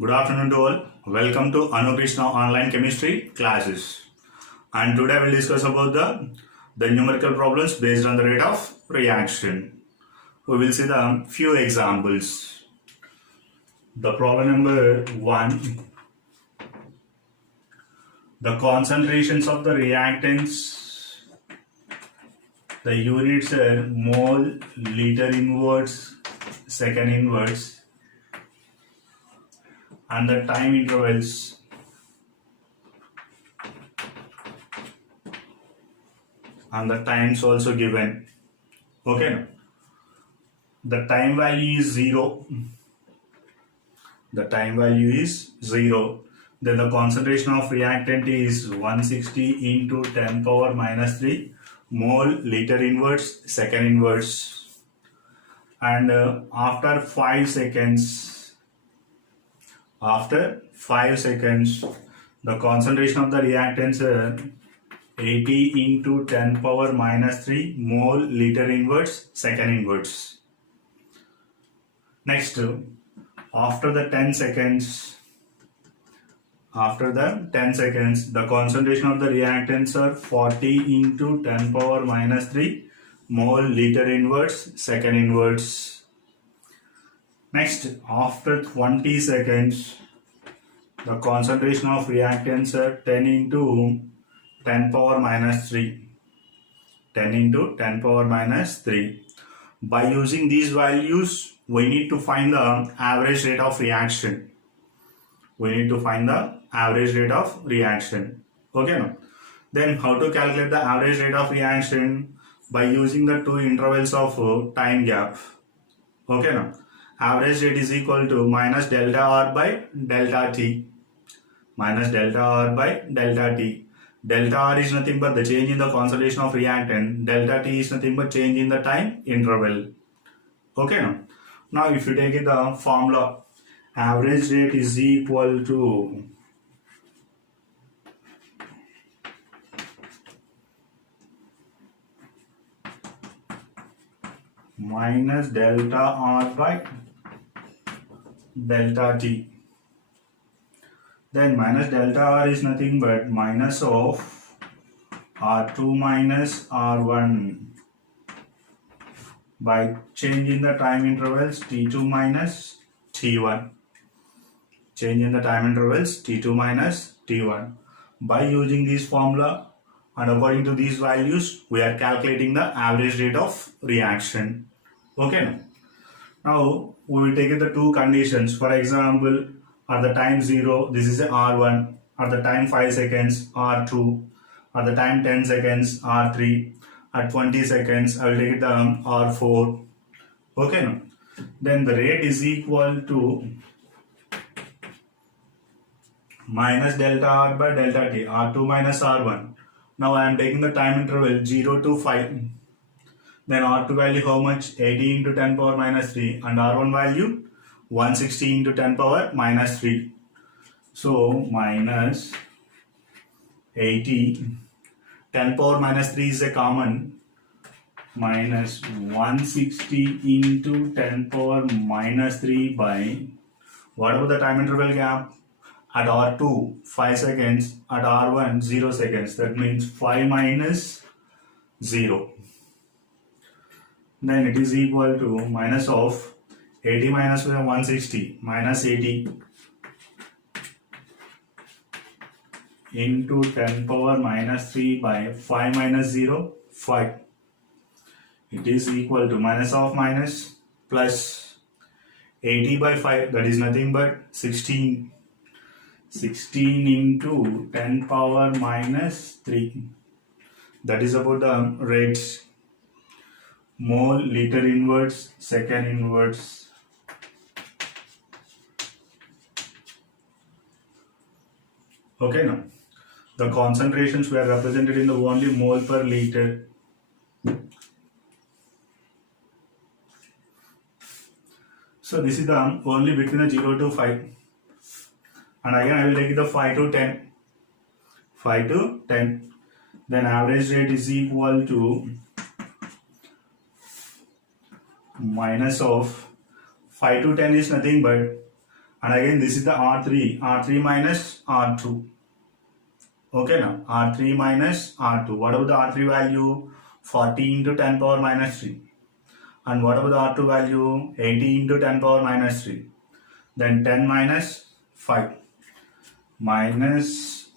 Good afternoon to all. Welcome to Anu Krishna online chemistry classes. And today I will discuss about the numerical problems based on the rate of reaction. We will see the few examples. The problem number 1. The concentrations of the reactants, the units are mole, liter inverse, second inverse, and the time intervals and the times also given. Okay, the time value is 0. The time value is 0. Then the concentration of reactant is 160 into 10 power minus 3 mole, liter inverse, second inverse. And after 5 seconds, the concentration of the reactants 80 into 10 power minus 3 mole, liter inverse, second inverse. Next, after the 10 seconds, the concentration of the reactants are 40 into 10 power minus 3 mole, liter inverse, second inverse. Next, after 20 seconds, the concentration of reactants are 10 into 10 power minus 3. 10 into 10 power minus 3. By using these values, we need to find the average rate of reaction. Okay, no? Then how to calculate the average rate of reaction? By using the two intervals of time gap. Okay, no? Average rate is equal to minus delta R by delta T. Delta R is nothing but the change in the concentration of reactant. Delta T is nothing but change in the time interval. Okay, no? Now if you take the formula, average rate is equal to minus delta R by delta T. Then minus delta R is nothing but minus of R2 minus R1 by change in the time intervals T2 minus T1. By using this formula and according to these values, we are calculating the average rate of reaction. Okay. Now we will take the two conditions. For example, at the time 0, this is R1. At the time 5 seconds, R2. At the time 10 seconds, R3. At 20 seconds, I will take the R4. Okay. Then the rate is equal to minus delta R by delta T, R2 minus R1. Now I am taking the time interval 0 to 5. Then R2 value how much? 80 into 10 power minus 3 and R1 value 160 into 10 power minus 3. So minus 80, 10 power minus 3 is a common, minus 160 into 10 power minus 3 by, what about the time interval gap? At R2, 5 seconds. At R1, 0 seconds. That means 5 minus 0. Then it is equal to minus of 80 minus 160 minus 80 into 10 power minus 3 by 5 minus 0, 5. It is equal to minus of minus plus 80 by 5, that is nothing but 16. 16 into 10 power minus 3. That is about the rates. Mole, liter inverse, second inverse. Okay, now the concentrations were represented in the only mole per liter. So this is the only between the 0 to 5. And again I will take the 5 to 10. Then average rate is equal to minus of 5 to 10 is nothing but And again, this is the R3 minus R2. Okay, now R3 minus R2. What about the R3 value? 40 into 10 power minus 3. And what about the R2 value? 80 into 10 power minus 3. Then 10 minus 5 minus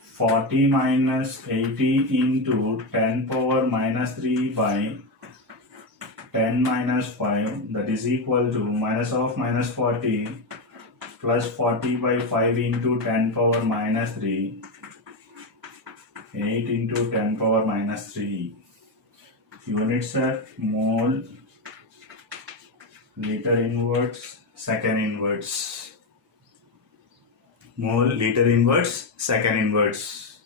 40 minus 80 into 10 power minus 3 by 10 minus 5, that is equal to minus of minus 40 plus 40 by 5 into 10 power minus 3, 8 into 10 power minus 3. Units are mole, liter inverse, second inverse. Mole, liter inverse, second inverse.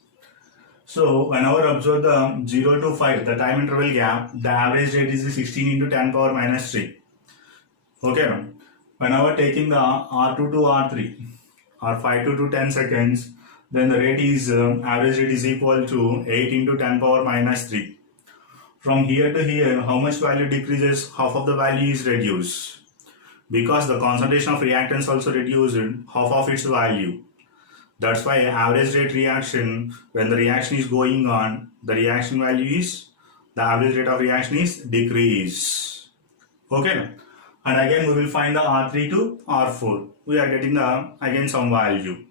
So whenever observe the 0 to 5, the time interval gap, the average rate is 16 into 10 power minus 3. Okay. Whenever taking the R2 to R3 or 5 to 10 seconds, then the rate is average rate is equal to 8 into 10 power minus 3. From here to here, how much value decreases? Half of the value is reduced. Because the concentration of reactants also reduced half of its value. That's why average rate reaction, when the reaction is going on, the reaction value is, the average rate of reaction is decrease. Okay. And again we will find the R3 to R4. We are getting the again some value.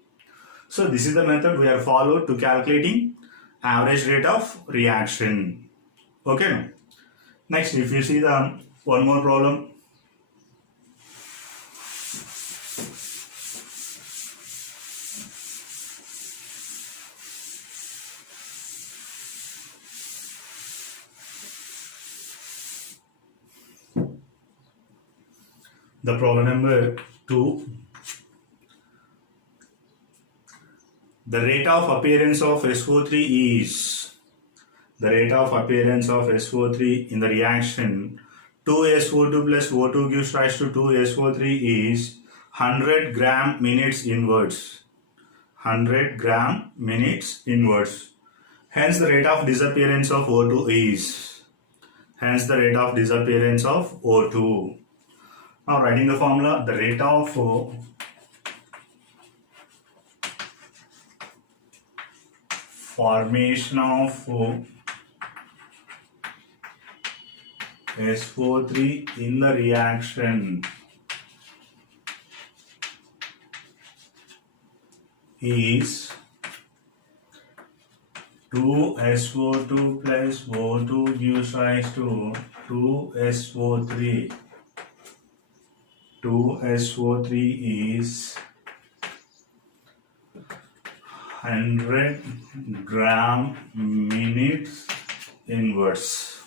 So this is the method we are followed to calculating average rate of reaction. Okay. Next, if you see the one more problem. The problem number 2. The rate of appearance of SO3 is, the rate of appearance of SO3 in the reaction 2SO2 plus O2 gives rise to 2SO3 is 100 gram minutes inverse. 100 gram minutes inverse. Hence the rate of disappearance of O2 is. Hence the rate of disappearance of O2. Now writing the formula, the rate of formation of SO3 in the reaction is 2SO2 plus O2 gives rise to 2SO3. 2SO3 is 100 gram minutes inverse.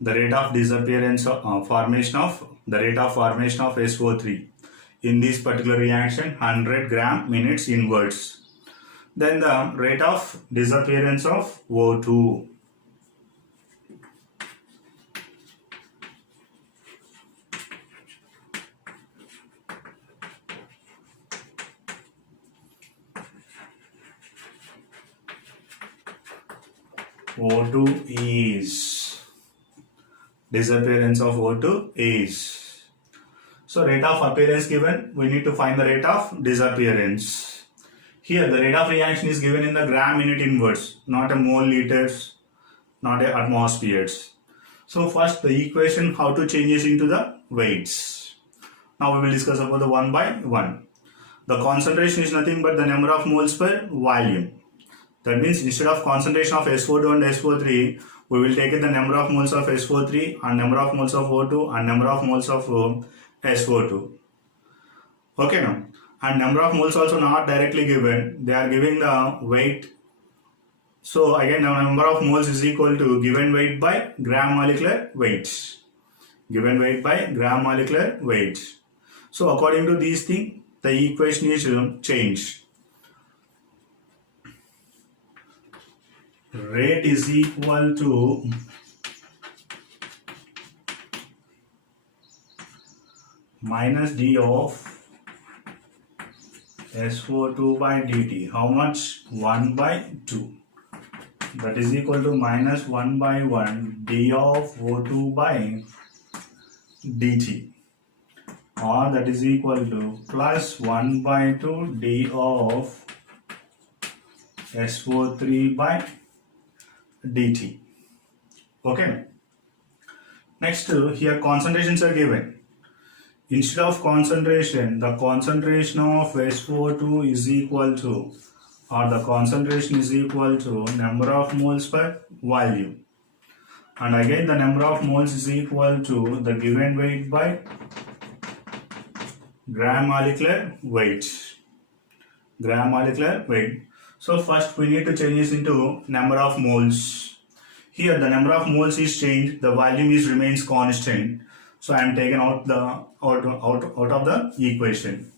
The rate of disappearance of formation of SO3 in this particular reaction 100 gram minutes inverse. Then the rate of disappearance of O2. O2 is, disappearance of O2 is. So rate of appearance given, we need to find the rate of disappearance. Here the rate of reaction is given in the gram minute inverse, not a mole liters, not a atmospheres. So first the equation how to change this into the weights. Now we will discuss about the one by one. The concentration is nothing but the number of moles per volume. That means instead of concentration of SO2 and SO3, we will take it the number of moles of SO3 and number of moles of O2 and number of moles of SO2. Okay now. And number of moles also not directly given. They are giving the weight. So again the number of moles is equal to given weight by gram molecular weight. Given weight by gram molecular weight. So according to these things, the equation is changed. Rate is equal to minus d of SO2 by dt. How much? 1 by 2. That is equal to minus 1 by 1 d of O2 by dt. or that is equal to plus 1 by 2 d of SO3 by dt. Okay. Next, here concentrations are given. Instead of concentration, the concentration of SO2 is equal to, or the concentration is equal to number of moles per volume. And again the number of moles is equal to the given weight by gram molecular weight. Gram molecular weight. So first we need to change this into number of moles. Here the number of moles is changed, the volume is remains constant. So I am taken out of the equation.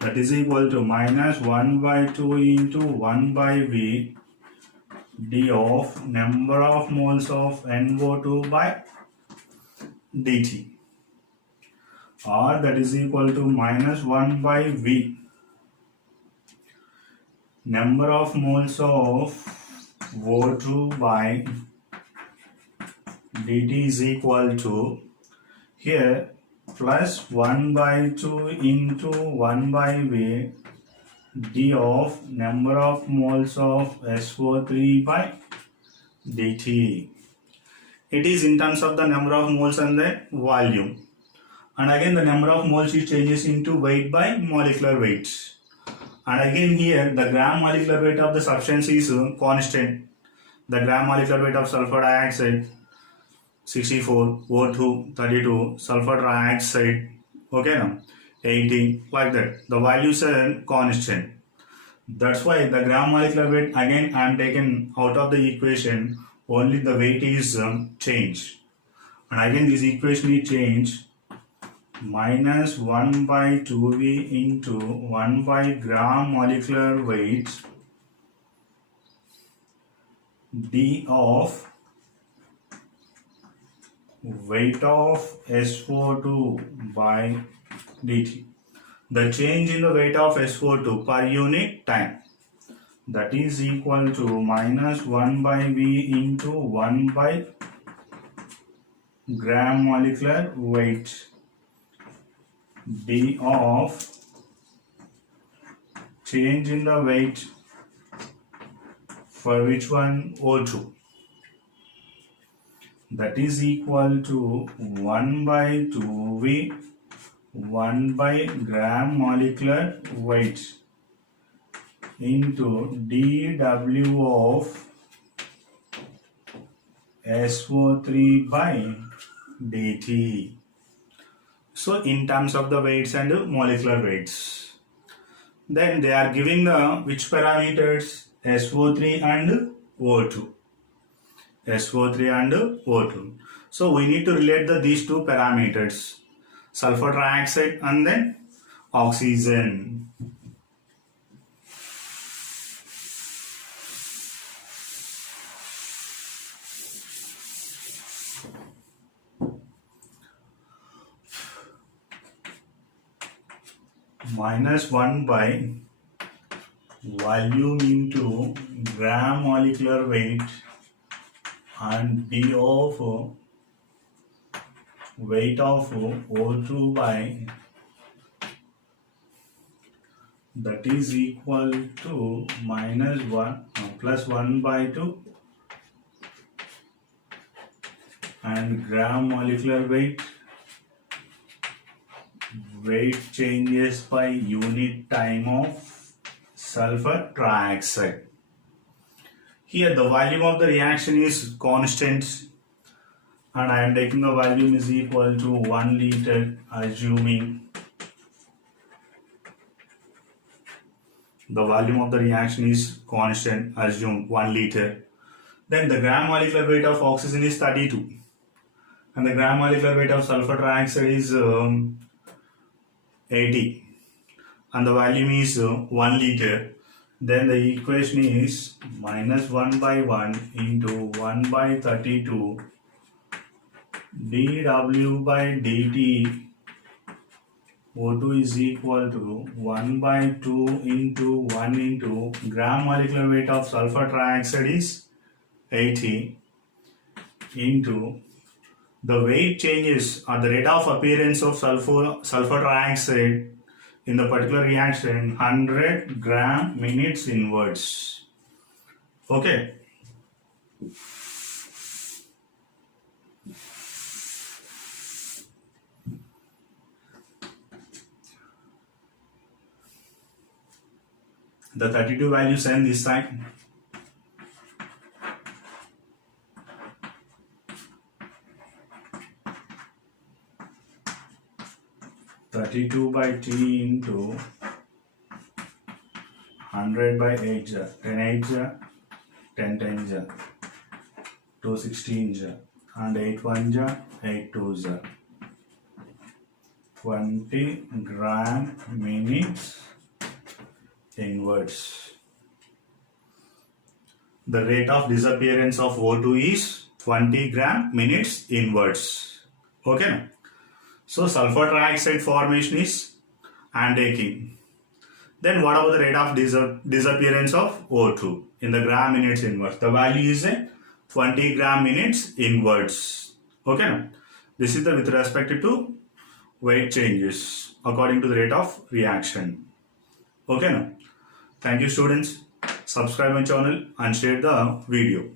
That is equal to minus 1 by 2 into 1 by V d of number of moles of NO2 by dt, or that is equal to minus 1 by V number of moles of O2 by dt is equal to, here plus 1 by 2 into 1 by V d of number of moles of SO3 by dt. It is in terms of the number of moles and the volume. And again the number of moles is changes into weight by molecular weight. And again here the gram molecular weight of the substance is constant. The gram molecular weight of sulfur dioxide 64, O2 32, sulfur dioxide, okay now 80, like that. The values are constant. That's why the gram molecular weight, again I am taken out of the equation, only the weight is changed. And again this equation is changed, minus 1 by 2V into 1 by gram molecular weight d of weight of SO2 by dt. The change in the weight of SO2 per unit time, that is equal to minus 1 by V into 1 by gram molecular weight d of change in the weight for which one? O2. That is equal to 1 by 2V 1 by gram molecular weight into dW of SO3 by dt. So in terms of the weights and molecular weights, then they are giving the which parameters? SO3 and O2. SO3 and O2. So we need to relate these two parameters, sulfur trioxide and then oxygen. Minus 1 by volume into gram molecular weight and d of weight of O2 by, that is equal to minus 1 plus 1 by 2 and gram molecular weight changes by unit time of sulfur trioxide. Here the volume of the reaction is constant and I am taking the volume is equal to 1 liter, assuming the volume of the reaction is constant, assume 1 liter. Then the gram molecular weight of oxygen is 32 and the gram molecular weight of sulfur trioxide is 80 and the volume is 1 liter. Then the equation is minus 1 by 1 into 1 by 32 dW by dt O2 is equal to 1 by 2 into 1 into gram molecular weight of sulfur trioxide is 80 into The weight changes or the rate of appearance of sulfur trioxide in the particular reaction 100 gram minutes inwards. Okay. The 32 value send this side. (32 by T into 100 by 8 ja, 10 8 ja, 10 10 ja, 2 16 ja, and 8 1 ja, 8 2 ja. 20 gram minutes inwards. The rate of disappearance of O2 is 20 gram minutes inwards. Okay. So sulfur trioxide formation is taking. Then what about the rate of disappearance of O2 in the gram minutes inverse? The value is 20 gram minutes inwards. Okay. This is the with respect to weight changes according to the rate of reaction. Okay. Thank you students. Subscribe my channel and share the video.